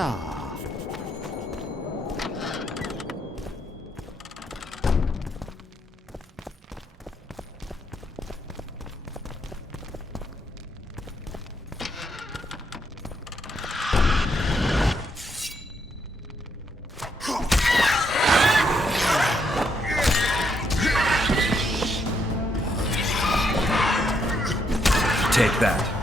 Ah. Take that.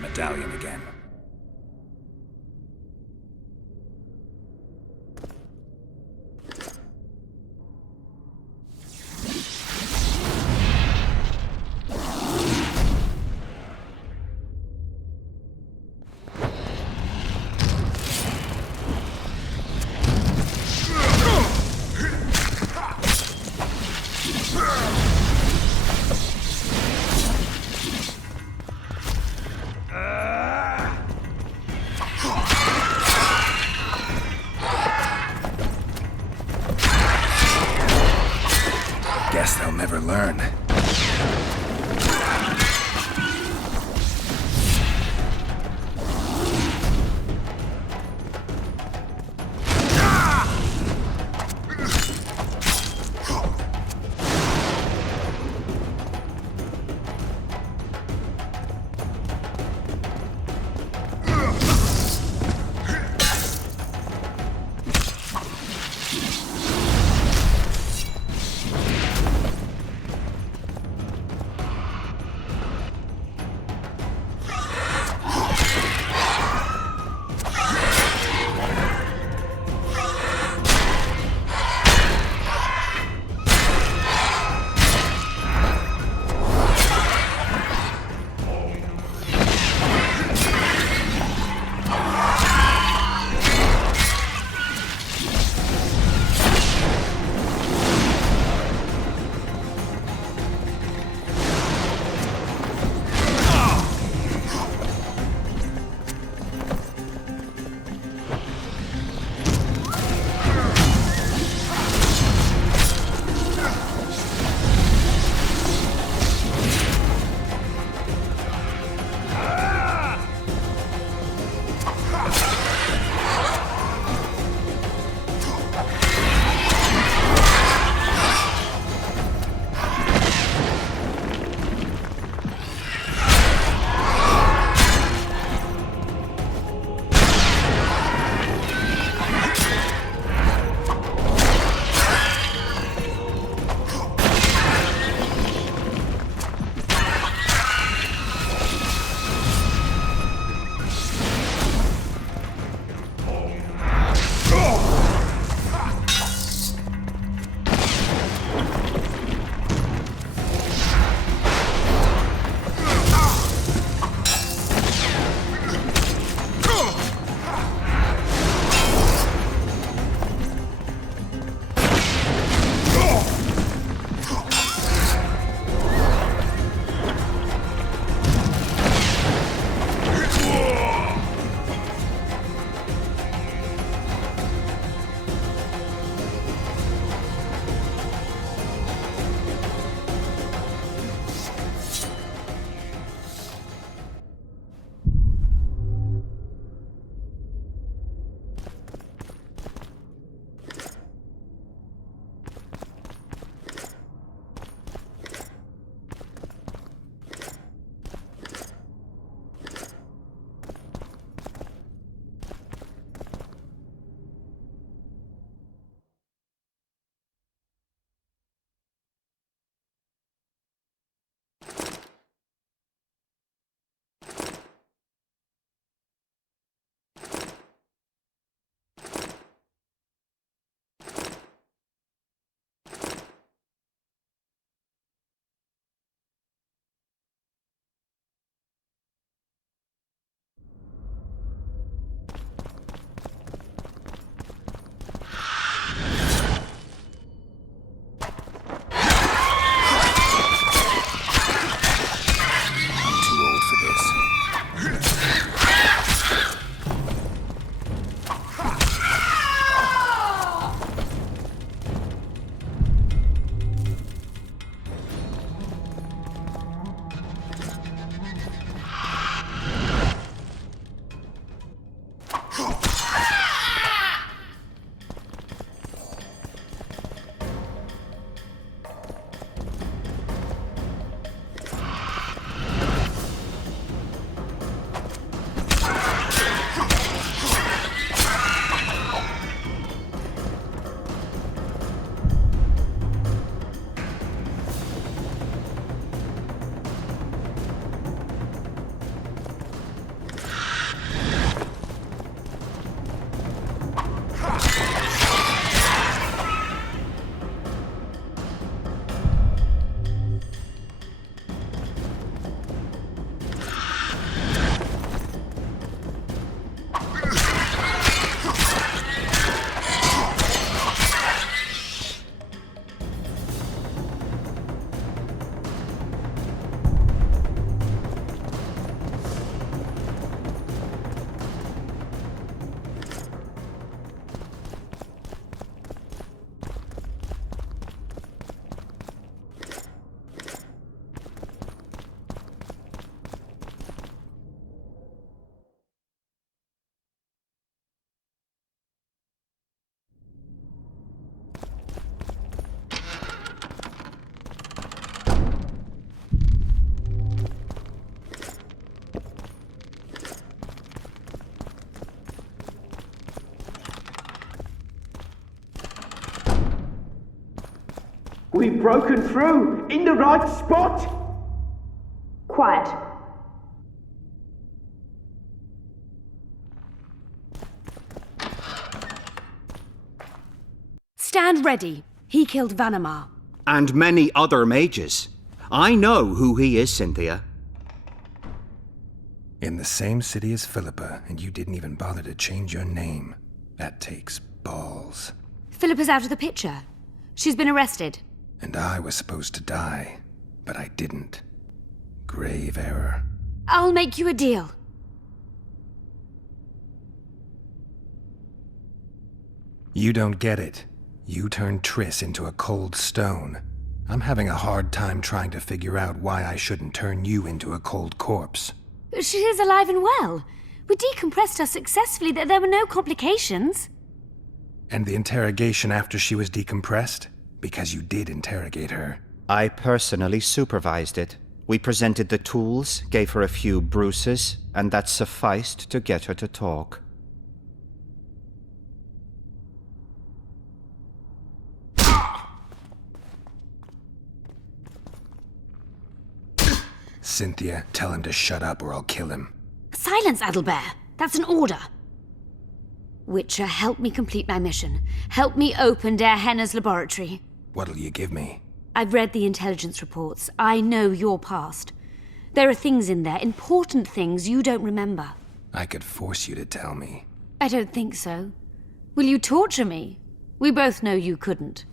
Medallion again. Guess they'll never learn. We've broken through in the right spot. Quiet. Stand ready. He killed Vanamar. And many other mages. I know who he is, Cynthia. In the same city as Philippa, and you didn't even bother to change your name. That takes balls. Philippa's out of the picture. She's been arrested. And I was supposed to die, but I didn't. Grave error. I'll make you a deal. You don't get it. You turned Triss into a cold stone. I'm having a hard time trying to figure out why I shouldn't turn you into a cold corpse. She is alive and well. We decompressed her successfully. There were no complications. And the interrogation after she was decompressed? Because you did interrogate her. I personally supervised it. We presented the tools, gave her a few bruises, and that sufficed to get her to talk. Cynthia, tell him to shut up or I'll kill him. Silence, Adelbear. That's an order. Witcher, help me complete my mission. Help me open Der Henner's laboratory. What'll you give me? I've read the intelligence reports. I know your past. There are things in there, important things you don't remember. I could force you to tell me. I don't think so. Will you torture me? We both know you couldn't.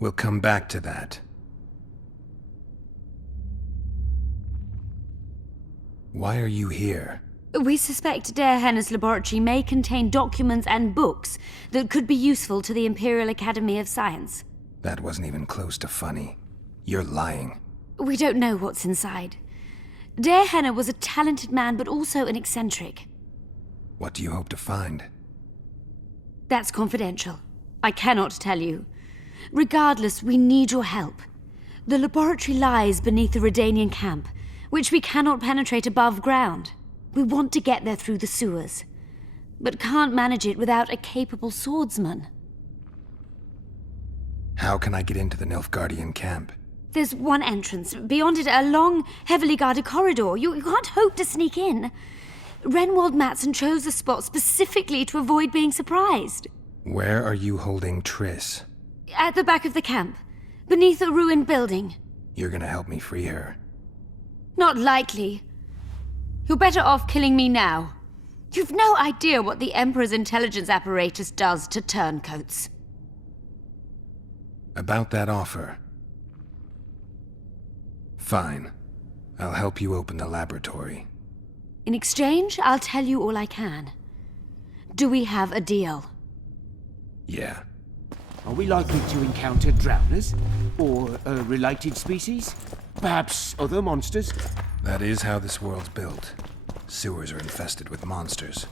We'll come back to that. Why are you here? We suspect Der Henner's laboratory may contain documents and books that could be useful to the Imperial Academy of Science. That wasn't even close to funny. You're lying. We don't know what's inside. Der Henner was a talented man, but also an eccentric. What do you hope to find? That's confidential. I cannot tell you. Regardless, we need your help. The laboratory lies beneath the Redanian camp, which we cannot penetrate above ground. We want to get there through the sewers, but can't manage it without a capable swordsman. How can I get into the Nilfgaardian camp? There's one entrance. Beyond it, a long, heavily guarded corridor. You can't hope to sneak in. Renwald Matson chose a spot specifically to avoid being surprised. Where are you holding Triss? At the back of the camp, beneath a ruined building. You're gonna help me free her. Not likely. You're better off killing me now. You've no idea what the Emperor's intelligence apparatus does to turncoats. About that offer. Fine. I'll help you open the laboratory. In exchange, I'll tell you all I can. Do we have a deal? Yeah. Are we likely to encounter drowners? Or a related species? Perhaps other monsters? That is how this world's built. Sewers are infested with monsters.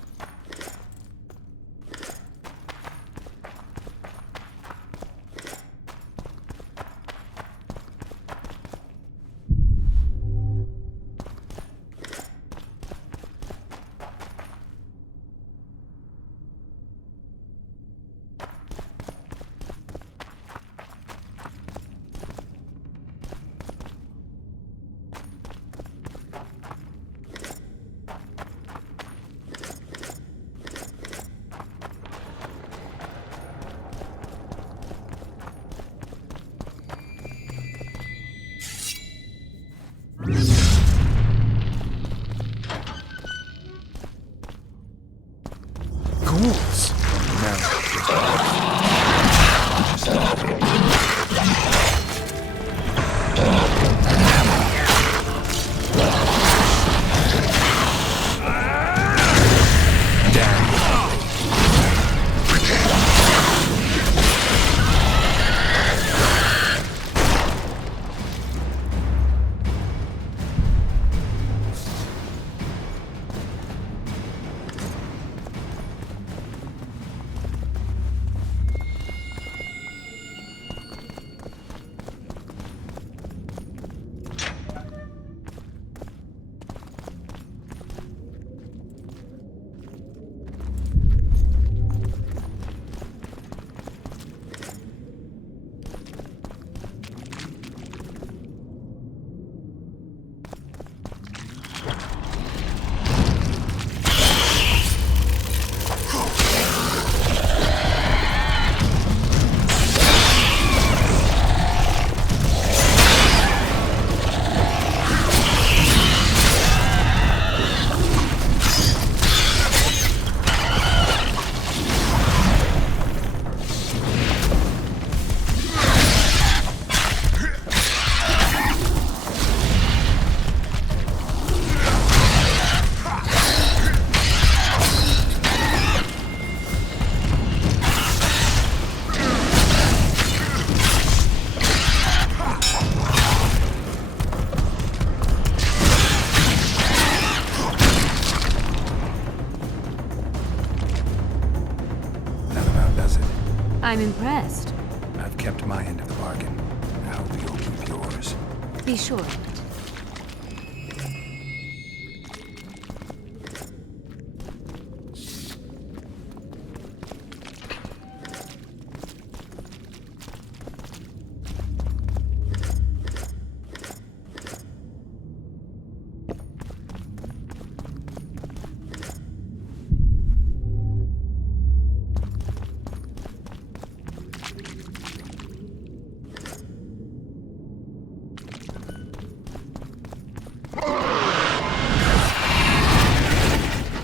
I'm impressed. I've kept my end of the bargain. I hope you'll keep yours. Be sure of it.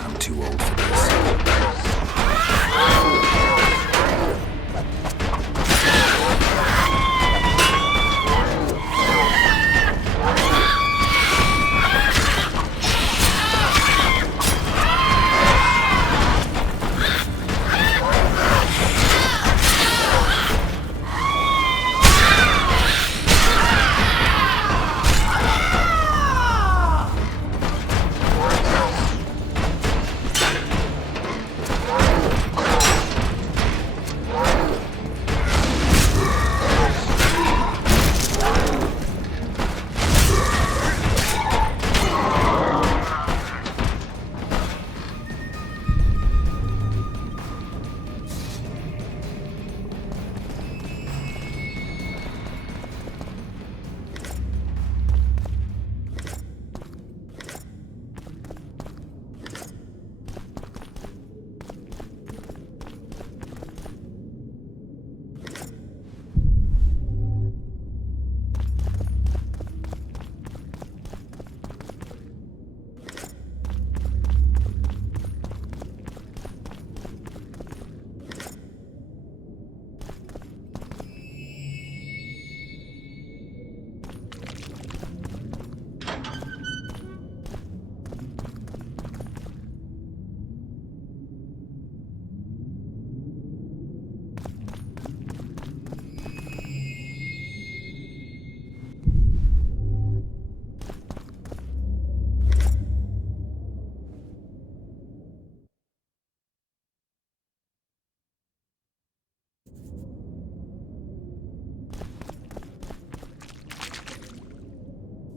I'm too old for this.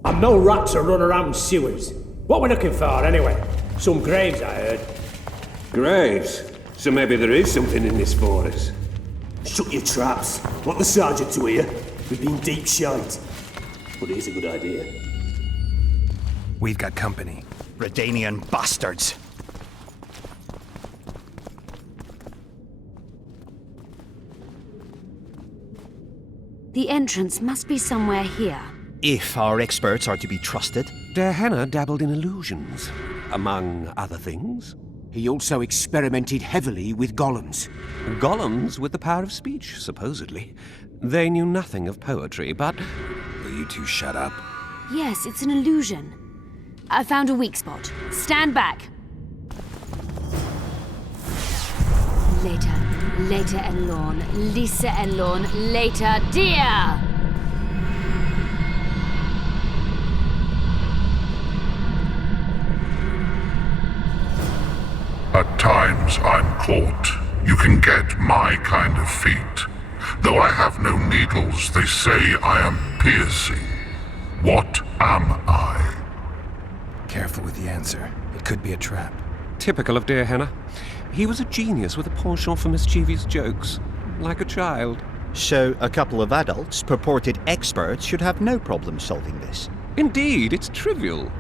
I'm no rat to run around sewers. What we're looking for, anyway? Some graves, I heard. Graves? So maybe there is something in this for us. Shut your traps. Want the sergeant to hear? We've been deep shite. But it is a good idea. We've got company. Redanian bastards. The entrance must be somewhere here. If our experts are to be trusted. Dehanna dabbled in illusions, among other things. He also experimented heavily with golems. Golems with the power of speech, supposedly. They knew nothing of poetry, but... Will you two shut up? Yes, it's an illusion. I found a weak spot. Stand back. Later and Lorn. Lisa and Lorn. Later, dear! At times I'm caught. You can get my kind of feat. Though I have no needles, they say I am piercing. What am I? Careful with the answer. It could be a trap. Typical of Dehanna. He was a genius with a penchant for mischievous jokes, like a child. So a couple of adults, purported experts, should have no problem solving this. Indeed, it's trivial.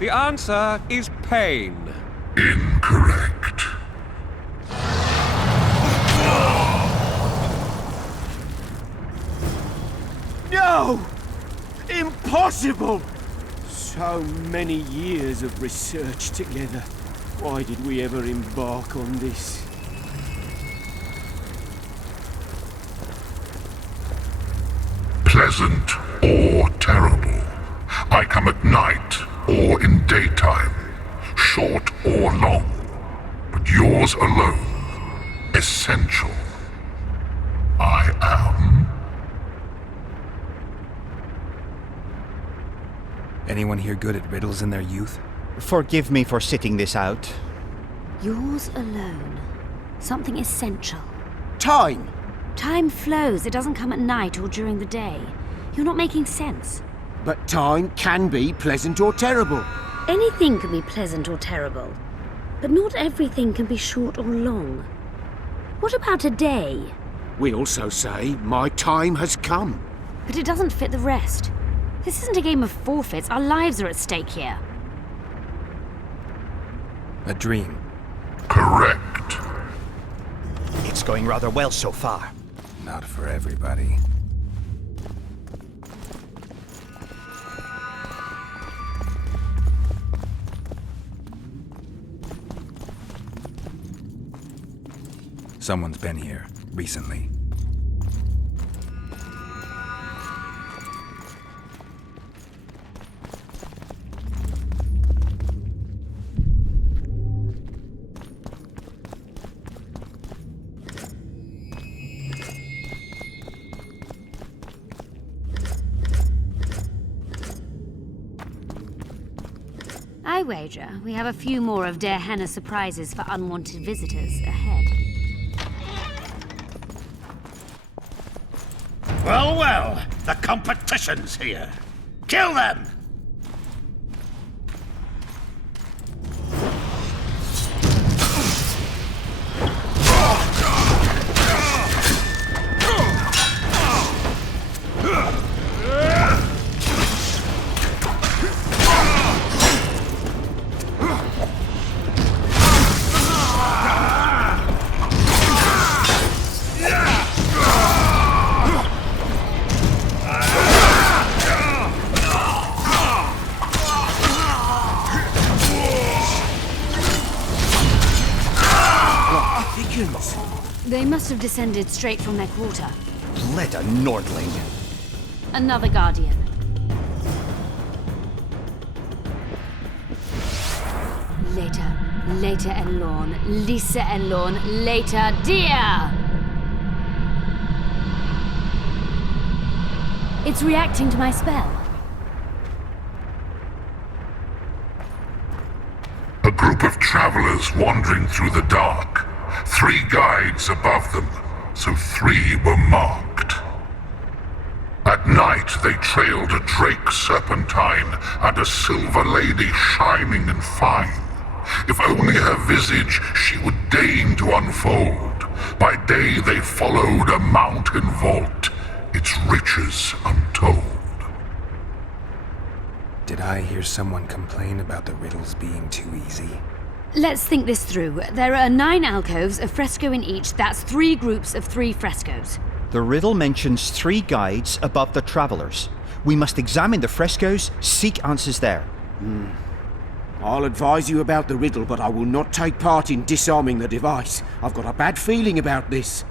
The answer is pain. Incorrect. No! Impossible! So many years of research together. Why did we ever embark on this? Pleasant or terrible. I come at night or in daytime, short or long, but yours alone, essential. I am. Anyone here good at riddles in their youth? Forgive me for sitting this out. Yours alone. Something essential. Time! Time flows. It doesn't come at night or during the day. You're not making sense. But time can be pleasant or terrible. Anything can be pleasant or terrible. But not everything can be short or long. What about a day? We also say, my time has come. But it doesn't fit the rest. This isn't a game of forfeits. Our lives are at stake here. A dream. Correct. It's going rather well so far. Not for everybody. Someone's been here recently. I wager we have a few more of Der Henna's surprises for unwanted visitors ahead. Well, well, the competition's here. Kill them! They must have descended straight from their quarter. Let a Nordling. Another Guardian. Later and Lorn. Lisa and Lorn. Later, dear! It's reacting to my spell. A group of travelers wandering through the dark. 3 guides above them, so 3 were marked. At night they trailed a drake serpentine and a silver lady shining and fine. If only her visage she would deign to unfold. By day they followed a mountain vault, its riches untold. Did I hear someone complain about the riddles being too easy? Let's think this through. There are 9 alcoves, a fresco in each. That's 3 groups of 3 frescoes. The riddle mentions 3 guides above the travelers. We must examine the frescoes, seek answers there. I'll advise you about the riddle, but I will not take part in disarming the device. I've got a bad feeling about this.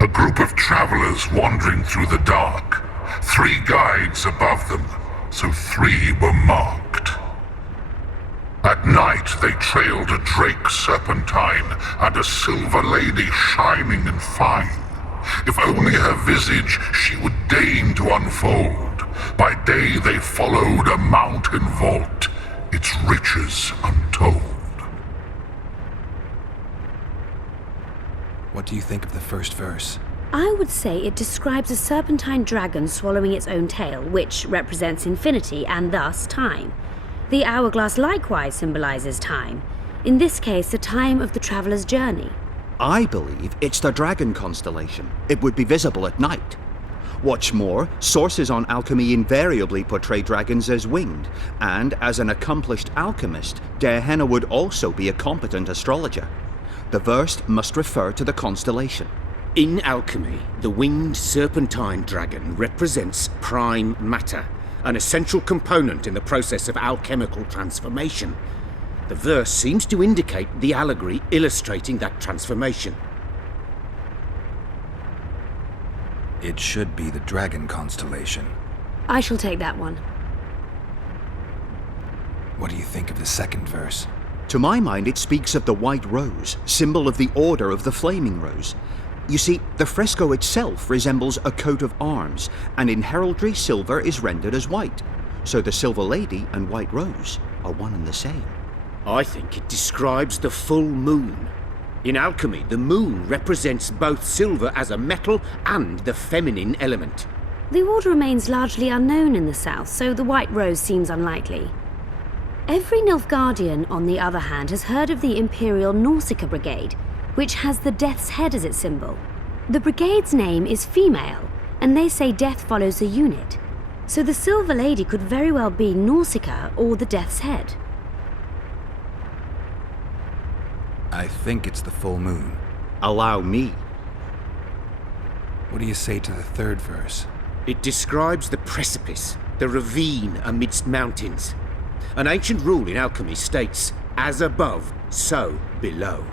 A group of travelers wandering through the dark. 3 guides above them, so 3 were marked. At night they trailed a drake serpentine and a silver lady shining and fine. If only her visage she would deign to unfold. By day they followed a mountain vault, its riches untold. What do you think of the first verse? I would say it describes a serpentine dragon swallowing its own tail, which represents infinity and thus time. The hourglass likewise symbolizes time, in this case the time of the traveler's journey. I believe it's the dragon constellation. It would be visible at night. What's more, sources on alchemy invariably portray dragons as winged, and as an accomplished alchemist, Dehenna would also be a competent astrologer. The verse must refer to the constellation. In alchemy, the winged serpentine dragon represents prime matter, an essential component in the process of alchemical transformation. The verse seems to indicate the allegory illustrating that transformation. It should be the dragon constellation. I shall take that one. What do you think of the second verse? To my mind, it speaks of the white rose, symbol of the Order of the Flaming Rose. You see, the fresco itself resembles a coat of arms, and in heraldry silver is rendered as white. So the Silver Lady and White Rose are one and the same. I think it describes the full moon. In alchemy, the moon represents both silver as a metal and the feminine element. The order remains largely unknown in the south, so the White Rose seems unlikely. Every Nilfgaardian, on the other hand, has heard of the Imperial Nausicaa Brigade, which has the Death's Head as its symbol. The brigade's name is female, and they say death follows the unit. So the Silver Lady could very well be Nausicaa or the Death's Head. I think it's the full moon. Allow me. What do you say to the third verse? It describes the precipice, the ravine amidst mountains. An ancient rule in alchemy states, as above, so below.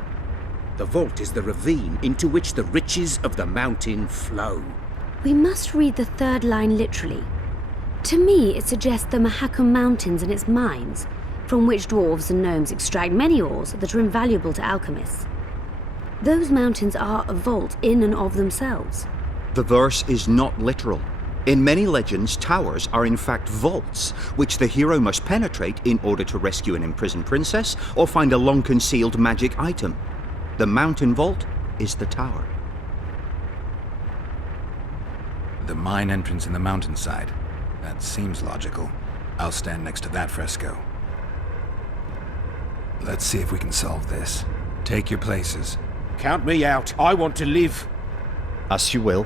The vault is the ravine into which the riches of the mountain flow. We must read the third line literally. To me, it suggests the Mahakam Mountains and its mines, from which dwarves and gnomes extract many ores that are invaluable to alchemists. Those mountains are a vault in and of themselves. The verse is not literal. In many legends, towers are in fact vaults, which the hero must penetrate in order to rescue an imprisoned princess or find a long-concealed magic item. The mountain vault is the tower. The mine entrance in the mountainside. That seems logical. I'll stand next to that fresco. Let's see if we can solve this. Take your places. Count me out. I want to live. As you will.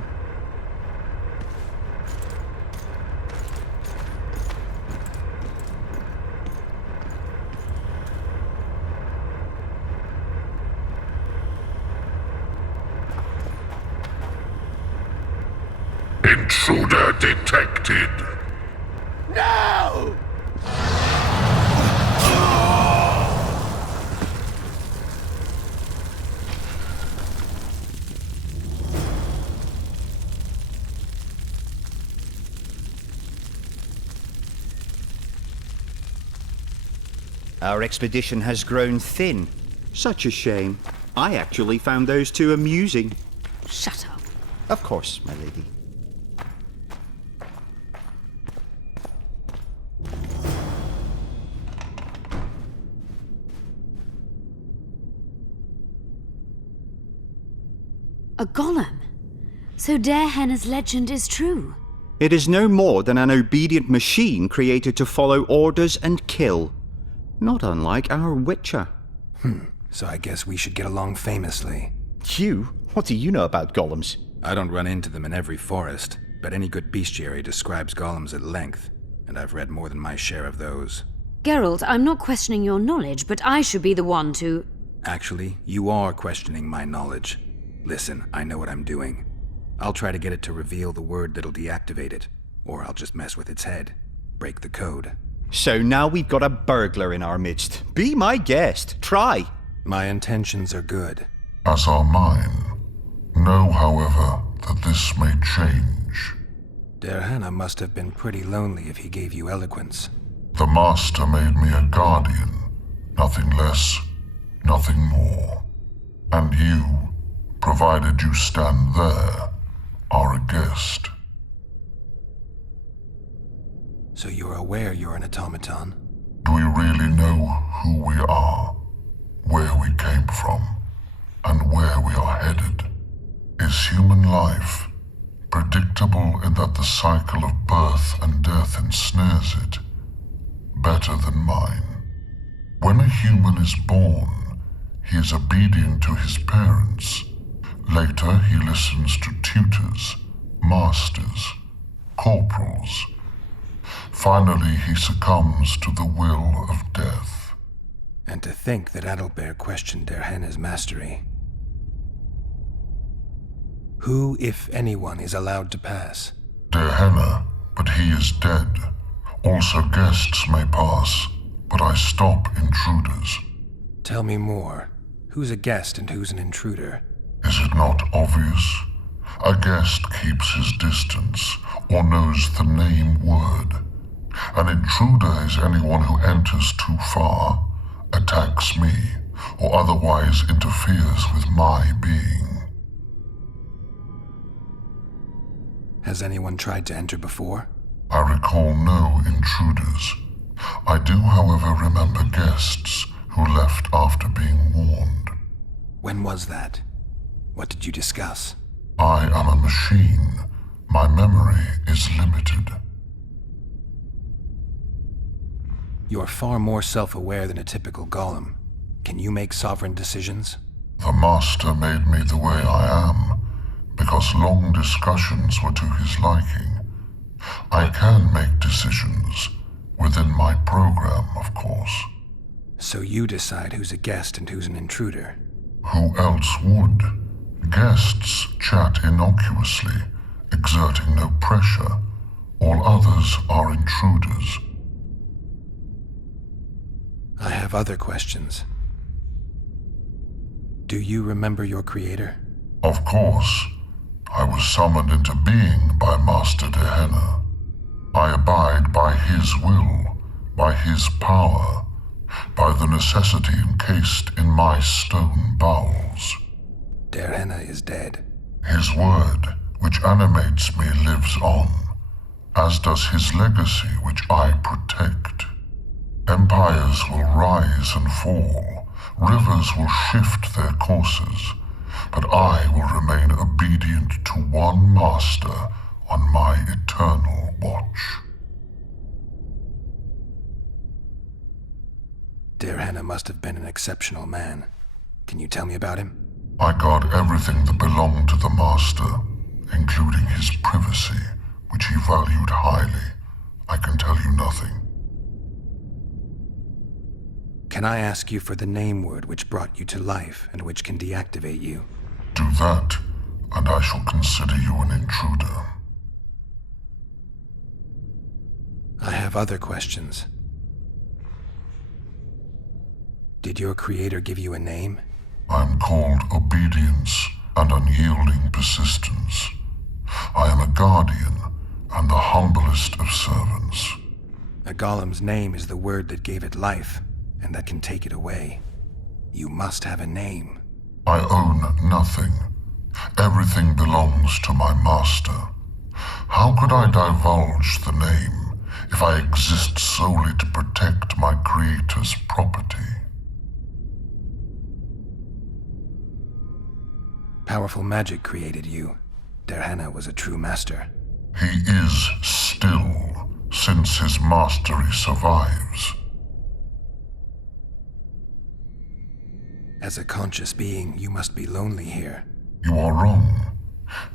Intruder detected. No! Our expedition has grown thin. Such a shame. I actually found those two amusing. Shut up. Of course, my lady. A golem. So Dehenna's legend is true. It is no more than an obedient machine created to follow orders and kill. Not unlike our Witcher. So I guess we should get along famously. Hugh, what do you know about golems? I don't run into them in every forest, but any good bestiary describes golems at length, and I've read more than my share of those. Geralt, I'm not questioning your knowledge, but I should be the one to... Actually, you are questioning my knowledge. Listen, I know what I'm doing. I'll try to get it to reveal the word that'll deactivate it, or I'll just mess with its head. Break the code. So now we've got a burglar in our midst. Be my guest. Try. My intentions are good. As are mine. Know, however, that this may change. Derhana must have been pretty lonely if he gave you eloquence. The Master made me a guardian, nothing less, nothing more. And you, provided you stand there, are a guest. So you're aware you're an automaton? Do we really know who we are, where we came from, and where we are headed? Is human life predictable in that the cycle of birth and death ensnares it, better than mine? When a human is born, he is obedient to his parents. Later, he listens to tutors, masters, corporals. Finally, he succumbs to the will of death. And to think that Adalbert questioned Derhana's mastery. Who, if anyone, is allowed to pass? Derhana, but he is dead. Also guests may pass, but I stop intruders. Tell me more. Who's a guest and who's an intruder? Is it not obvious? A guest keeps his distance, or knows the name word. An intruder is anyone who enters too far, attacks me, or otherwise interferes with my being. Has anyone tried to enter before? I recall no intruders. I do, however, remember guests who left after being warned. When was that? What did you discuss? I am a machine. My memory is limited. You're far more self-aware than a typical golem. Can you make sovereign decisions? The Master made me the way I am, because long discussions were to his liking. I can make decisions, within my program, of course. So you decide who's a guest and who's an intruder? Who else would? Guests chat innocuously, exerting no pressure. All others are intruders. I have other questions. Do you remember your creator? Of course. I was summoned into being by Master Derhana. I abide by his will, by his power, by the necessity encased in my stone bowels. Derhana is dead. His word, which animates me, lives on, as does his legacy, which I protect. Empires will rise and fall, rivers will shift their courses, but I will remain obedient to one master on my eternal watch. Derhana must have been an exceptional man. Can you tell me about him? I guard everything that belonged to the Master, including his privacy, which he valued highly. I can tell you nothing. Can I ask you for the name word which brought you to life and which can deactivate you? Do that, and I shall consider you an intruder. I have other questions. Did your creator give you a name? I am called obedience and unyielding persistence. I am a guardian and the humblest of servants. A golem's name is the word that gave it life, and that can take it away. You must have a name. I own nothing. Everything belongs to my master. How could I divulge the name if I exist solely to protect my creator's property? Powerful magic created you. Derhana was a true master. He is still, since his mastery survives. As a conscious being, you must be lonely here. You are wrong.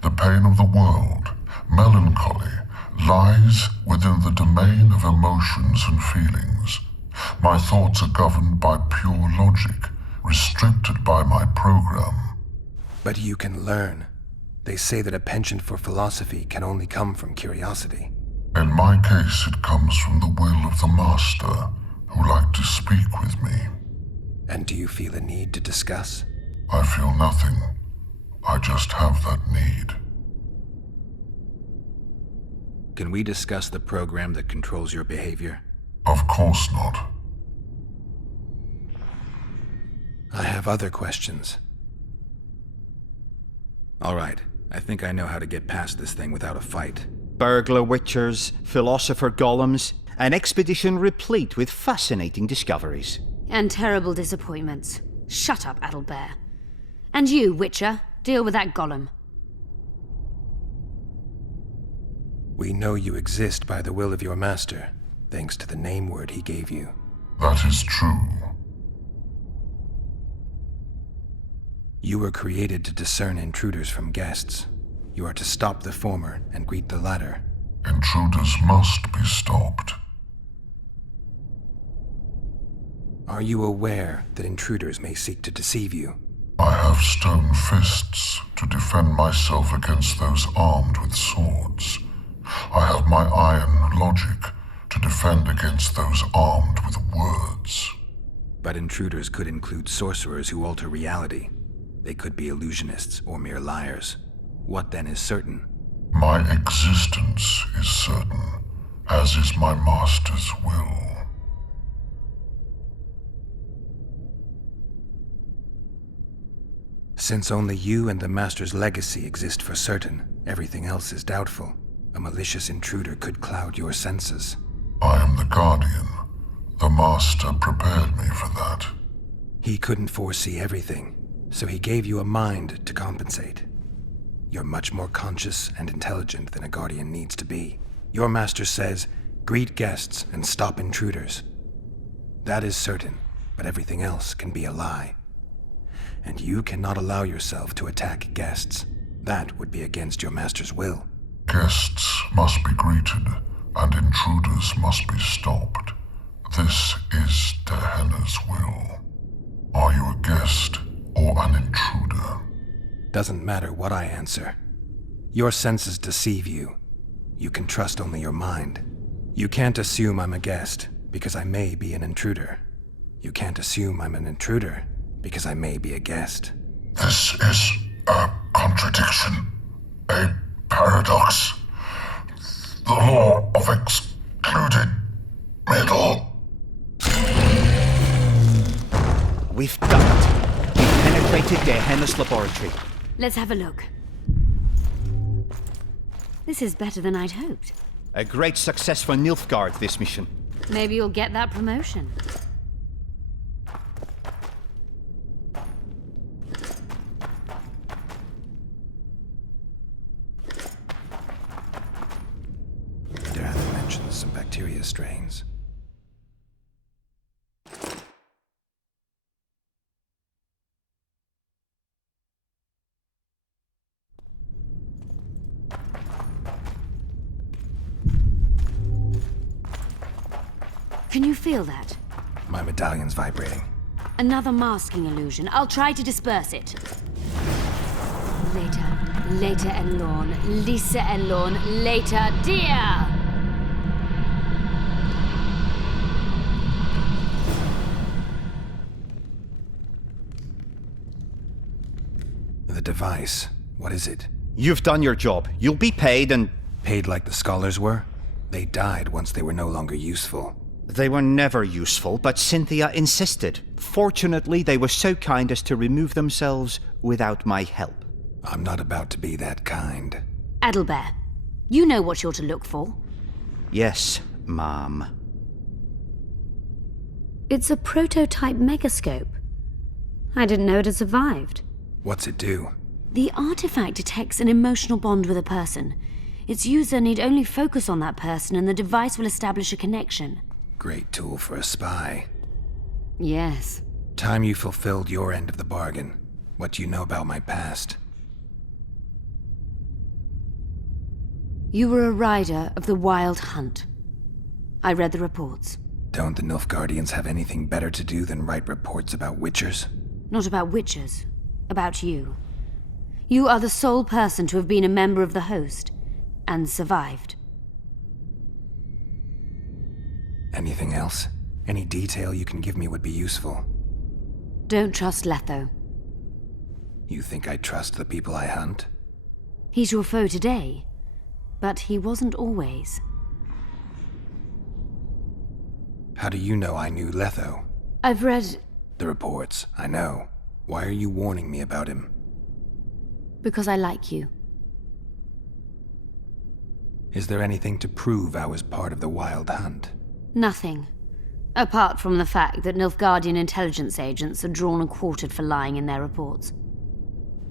The pain of the world, melancholy, lies within the domain of emotions and feelings. My thoughts are governed by pure logic, restricted by my program. But you can learn. They say that a penchant for philosophy can only come from curiosity. In my case, it comes from the will of the Master, who liked to speak with me. And do you feel a need to discuss? I feel nothing. I just have that need. Can we discuss the program that controls your behavior? Of course not. I have other questions. All right, I think I know how to get past this thing without a fight. Burglar witchers, philosopher golems, an expedition replete with fascinating discoveries. And terrible disappointments. Shut up, Adelbear. And you, Witcher, deal with that golem. We know you exist by the will of your master, thanks to the name word he gave you. That is true. You were created to discern intruders from guests. You are to stop the former and greet the latter. Intruders must be stopped. Are you aware that intruders may seek to deceive you? I have stone fists to defend myself against those armed with swords. I have my iron logic to defend against those armed with words. But intruders could include sorcerers who alter reality. They could be illusionists or mere liars. What then is certain? My existence is certain, as is my master's will. Since only you and the Master's legacy exist for certain, everything else is doubtful. A malicious intruder could cloud your senses. I am the Guardian. The Master prepared me for that. He couldn't foresee everything, so he gave you a mind to compensate. You're much more conscious and intelligent than a Guardian needs to be. Your Master says, greet guests and stop intruders. That is certain, but everything else can be a lie. And you cannot allow yourself to attack guests. That would be against your Master's will. Guests must be greeted, and intruders must be stopped. This is Tehenna's will. Are you a guest or an intruder? Doesn't matter what I answer. Your senses deceive you. You can trust only your mind. You can't assume I'm a guest, because I may be an intruder. You can't assume I'm an intruder, because I may be a guest. This is a contradiction, a paradox. The law of excluded middle. We've done it. We've penetrated Gehenna's laboratory. Let's have a look. This is better than I'd hoped. A great success for Nilfgaard, this mission. Maybe you'll get that promotion. Derath mentions some bacteria strains. Can you feel that? My medallion's vibrating. Another masking illusion. I'll try to disperse it. Later and Lorn. Lisa and Lorn. Later, dear! The device. What is it? You've done your job. You'll be paid and... Paid like the scholars were? They died once they were no longer useful. They were never useful, but Cynthia insisted. Fortunately, they were so kind as to remove themselves without my help. I'm not about to be that kind. Adelbear, you know what you're to look for. Yes, ma'am. It's a prototype megascope. I didn't know it had survived. What's it do? The artifact detects an emotional bond with a person. Its user need only focus on that person and the device will establish a connection. Great tool for a spy. Yes. Time you fulfilled your end of the bargain. What do you know about my past? You were a rider of the Wild Hunt. I read the reports. Don't the Nilfgaardians have anything better to do than write reports about witchers? Not about witchers. About you. You are the sole person to have been a member of the host, and survived. Anything else? Any detail you can give me would be useful. Don't trust Letho. You think I trust the people I hunt? He's your foe today, but he wasn't always. How do you know I knew Letho? I've read... The reports, I know. Why are you warning me about him? because I like you. Is there anything to prove I was part of the Wild Hunt? Nothing. Apart from the fact that Nilfgaardian intelligence agents are drawn and quartered for lying in their reports.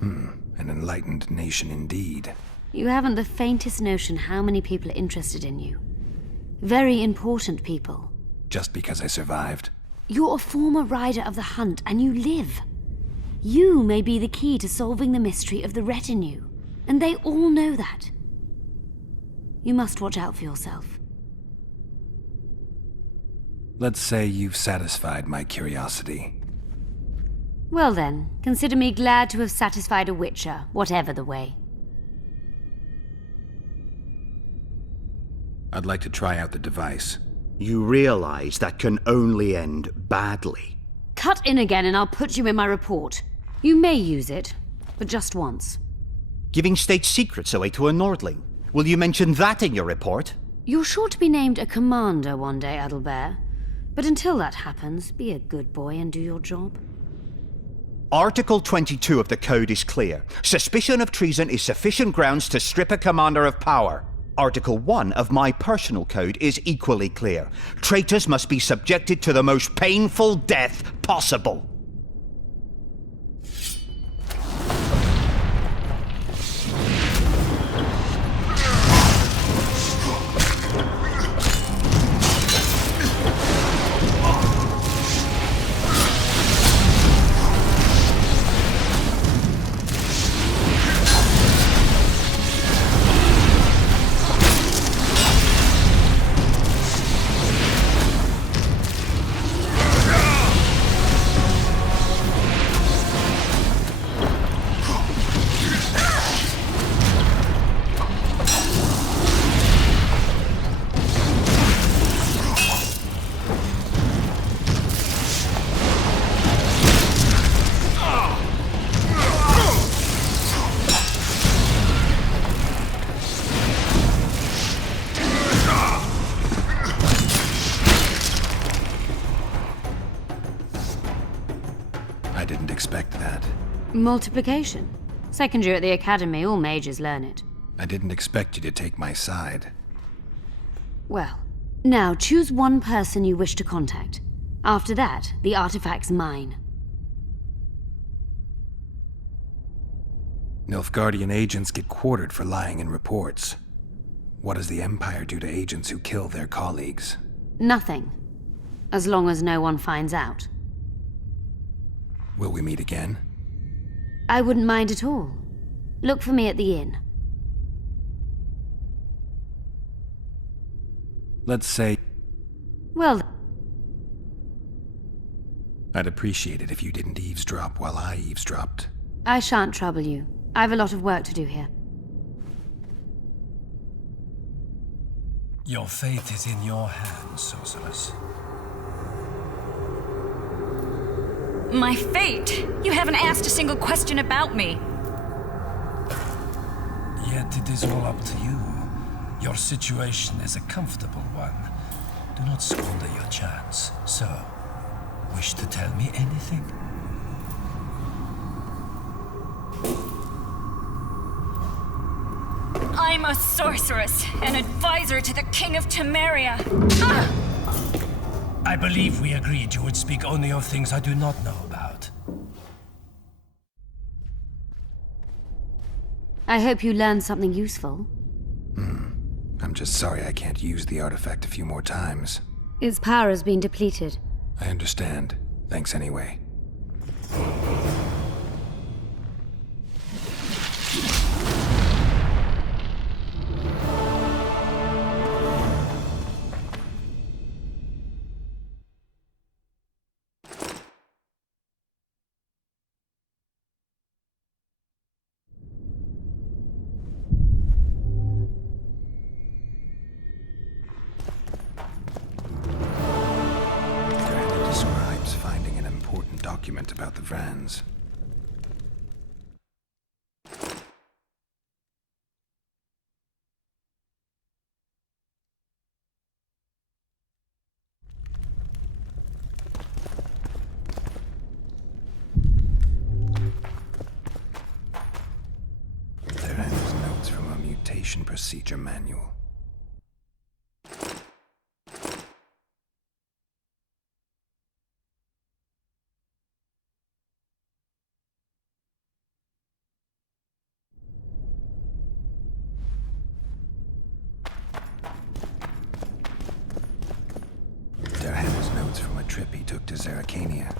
An enlightened nation indeed. You haven't the faintest notion how many people are interested in you. Very important people. Just because I survived? You're a former rider of the hunt, and you live. You may be the key to solving the mystery of the retinue, and they all know that. You must watch out for yourself. Let's say you've satisfied my curiosity. Well then, consider me glad to have satisfied a Witcher, whatever the way. I'd like to try out the device. You realize that can only end badly. Cut in again and I'll put you in my report. You may use it, but just once. Giving state secrets away to a Nordling. Will you mention that in your report? You're sure to be named a commander one day, Adalbert. But until that happens, be a good boy and do your job. Article 22 of the Code is clear. Suspicion of treason is sufficient grounds to strip a commander of power. Article 1 of my personal code is equally clear. Traitors must be subjected to the most painful death possible. I didn't expect that. Multiplication. Second year at the academy, all mages learn it. I didn't expect you to take my side. Well, now choose one person you wish to contact. After that, the artifact's mine. Nilfgaardian agents get quartered for lying in reports. What does the Empire do to agents who kill their colleagues? Nothing. As long as no one finds out. Will we meet again? I wouldn't mind at all. Look for me at the inn. Let's say Well, I'd appreciate it if you didn't eavesdrop while I eavesdropped. I shan't trouble you. I have a lot of work to do here. Your fate is in your hands, sorceress. My fate? You haven't asked a single question about me. Yet it is all up to you. Your situation is a comfortable one. Do not squander your chance. So, wish to tell me anything? I'm a sorceress, an advisor to the King of Temeria. Ah! I believe we agreed you would speak only of things I do not know about. I hope you learned something useful. I'm just sorry I can't use the artifact a few more times. Its power has been depleted. I understand. Thanks anyway. Describes finding an important document about the Vrans. Transportation Procedure Manual. Derhenna's notes from a trip he took to Zerrikania.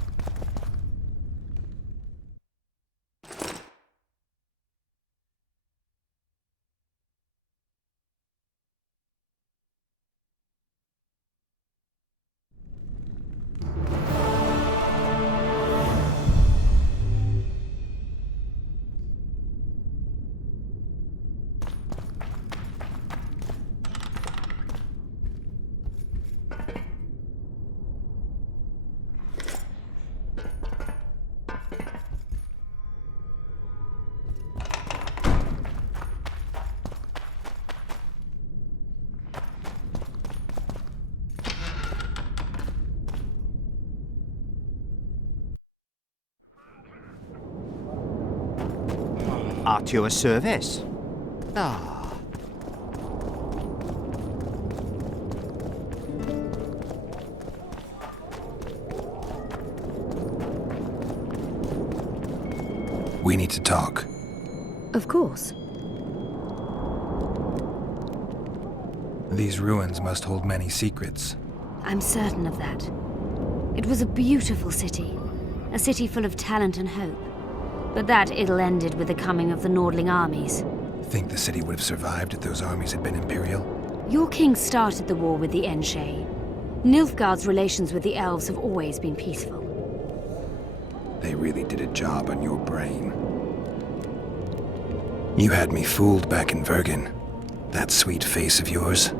At your service. Ah. We need to talk. Of course. These ruins must hold many secrets. I'm certain of that. It was a beautiful city. A city full of talent and hope. But that ill ended with the coming of the Nordling armies. Think the city would have survived if those armies had been Imperial? Your king started the war with the Enshe. Nilfgaard's relations with the elves have always been peaceful. They really did a job on your brain. You had me fooled back in Vergen. That sweet face of yours.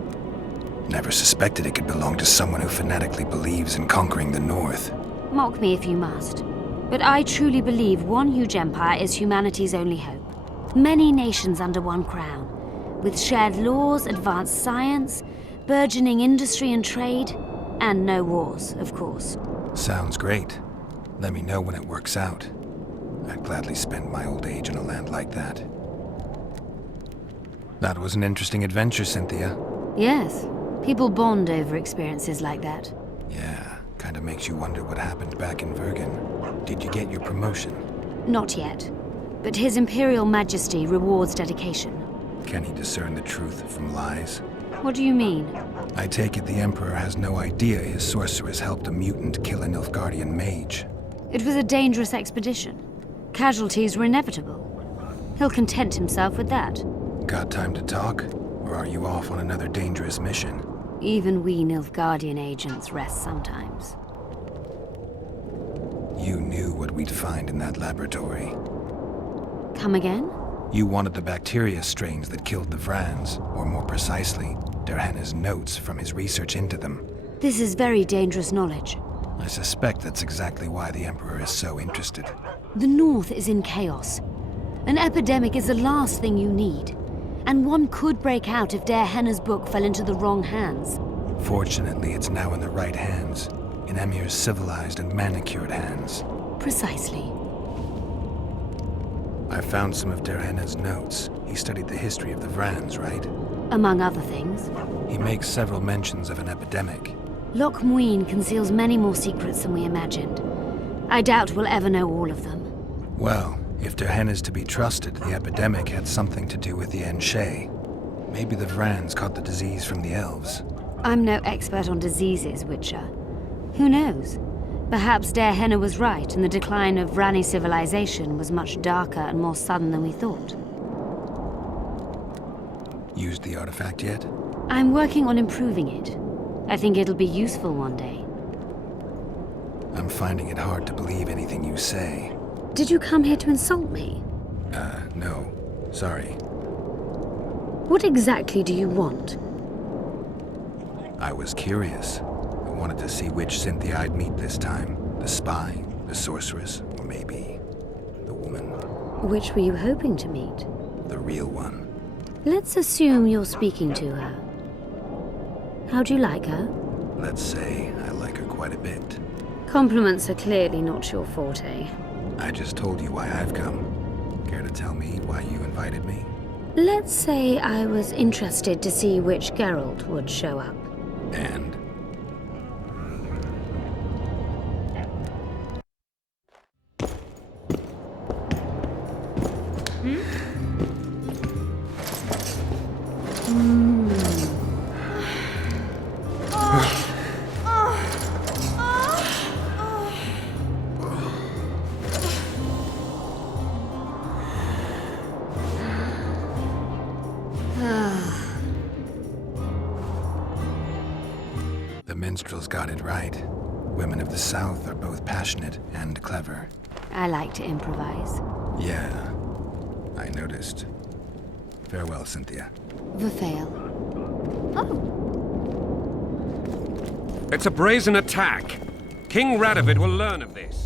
Never suspected it could belong to someone who fanatically believes in conquering the North. Mock me if you must. But I truly believe one huge empire is humanity's only hope. Many nations under one crown, with shared laws, advanced science, burgeoning industry and trade, and no wars, of course. Sounds great. Let me know when it works out. I'd gladly spend my old age in a land like that. That was an interesting adventure, Cynthia. Yes, people bond over experiences like that. Yeah, kinda makes you wonder what happened back in Vergen. Did you get your promotion? Not yet, but His Imperial Majesty rewards dedication. Can he discern the truth from lies? What do you mean? I take it the Emperor has no idea his sorceress helped a mutant kill a Nilfgaardian mage. It was a dangerous expedition. Casualties were inevitable. He'll content himself with that. Got time to talk? Or are you off on another dangerous mission? Even we Nilfgaardian agents rest sometimes. You knew what we'd find in that laboratory. Come again? You wanted the bacteria strains that killed the Vrans, or more precisely, Derhenna's notes from his research into them. This is very dangerous knowledge. I suspect that's exactly why the Emperor is so interested. The North is in chaos. An epidemic is the last thing you need. And one could break out if Derhenna's book fell into the wrong hands. Fortunately, it's now in the right hands. In Emir's civilized and manicured hands. Precisely. I found some of Derhenna's notes. He studied the history of the Vrans, right? Among other things. He makes several mentions of an epidemic. Loch Muin conceals many more secrets than we imagined. I doubt we'll ever know all of them. Well, if Derhenna's to be trusted, the epidemic had something to do with the Enshe. Maybe the Vrans caught the disease from the elves. I'm no expert on diseases, Witcher. Who knows? Perhaps Derhenna was right, and the decline of Vrani civilization was much darker and more sudden than we thought. Used the artifact yet? I'm working on improving it. I think it'll be useful one day. I'm finding it hard to believe anything you say. Did you come here to insult me? No. Sorry. What exactly do you want? I was curious. I wanted to see which Cynthia I'd meet this time. The spy, the sorceress, or maybe the woman. Which were you hoping to meet? The real one. Let's assume you're speaking to her. How do you like her? Let's say I like her quite a bit. Compliments are clearly not your forte. I just told you why I've come. Care to tell me why you invited me? Let's say I was interested to see which Geralt would show up. And? The minstrels got it right. Women of the South are both passionate and clever. I like to improvise. Yeah, I noticed. Farewell, Cynthia. Verfail. Oh, It's a brazen attack. King Radovid will learn of this.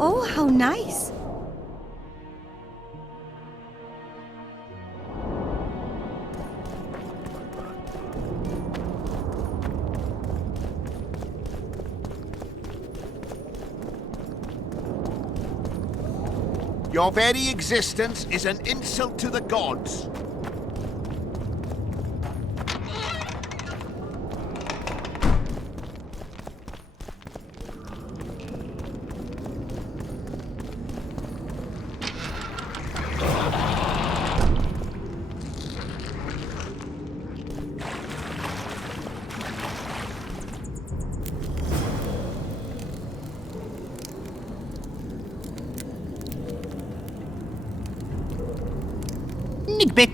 oh, how nice. Your very existence is an insult to the gods. Nigbit.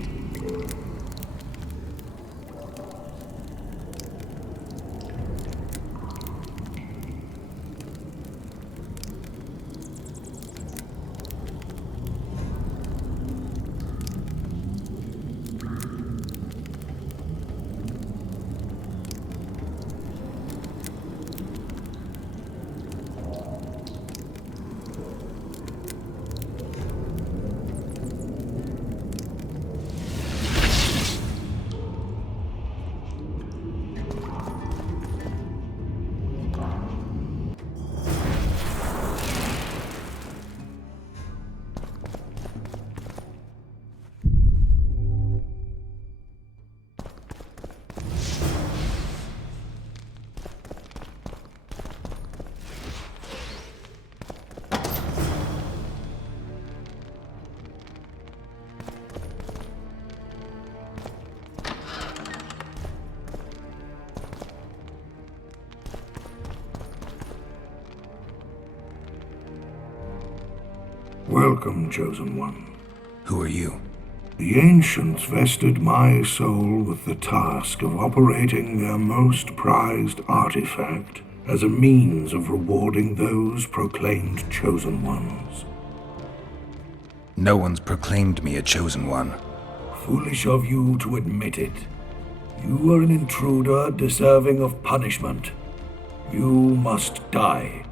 Welcome, Chosen One. Who are you? The Ancients vested my soul with the task of operating their most prized artifact as a means of rewarding those proclaimed Chosen Ones. No one's proclaimed me a Chosen One. Foolish of you to admit it. You are an intruder deserving of punishment. You must die.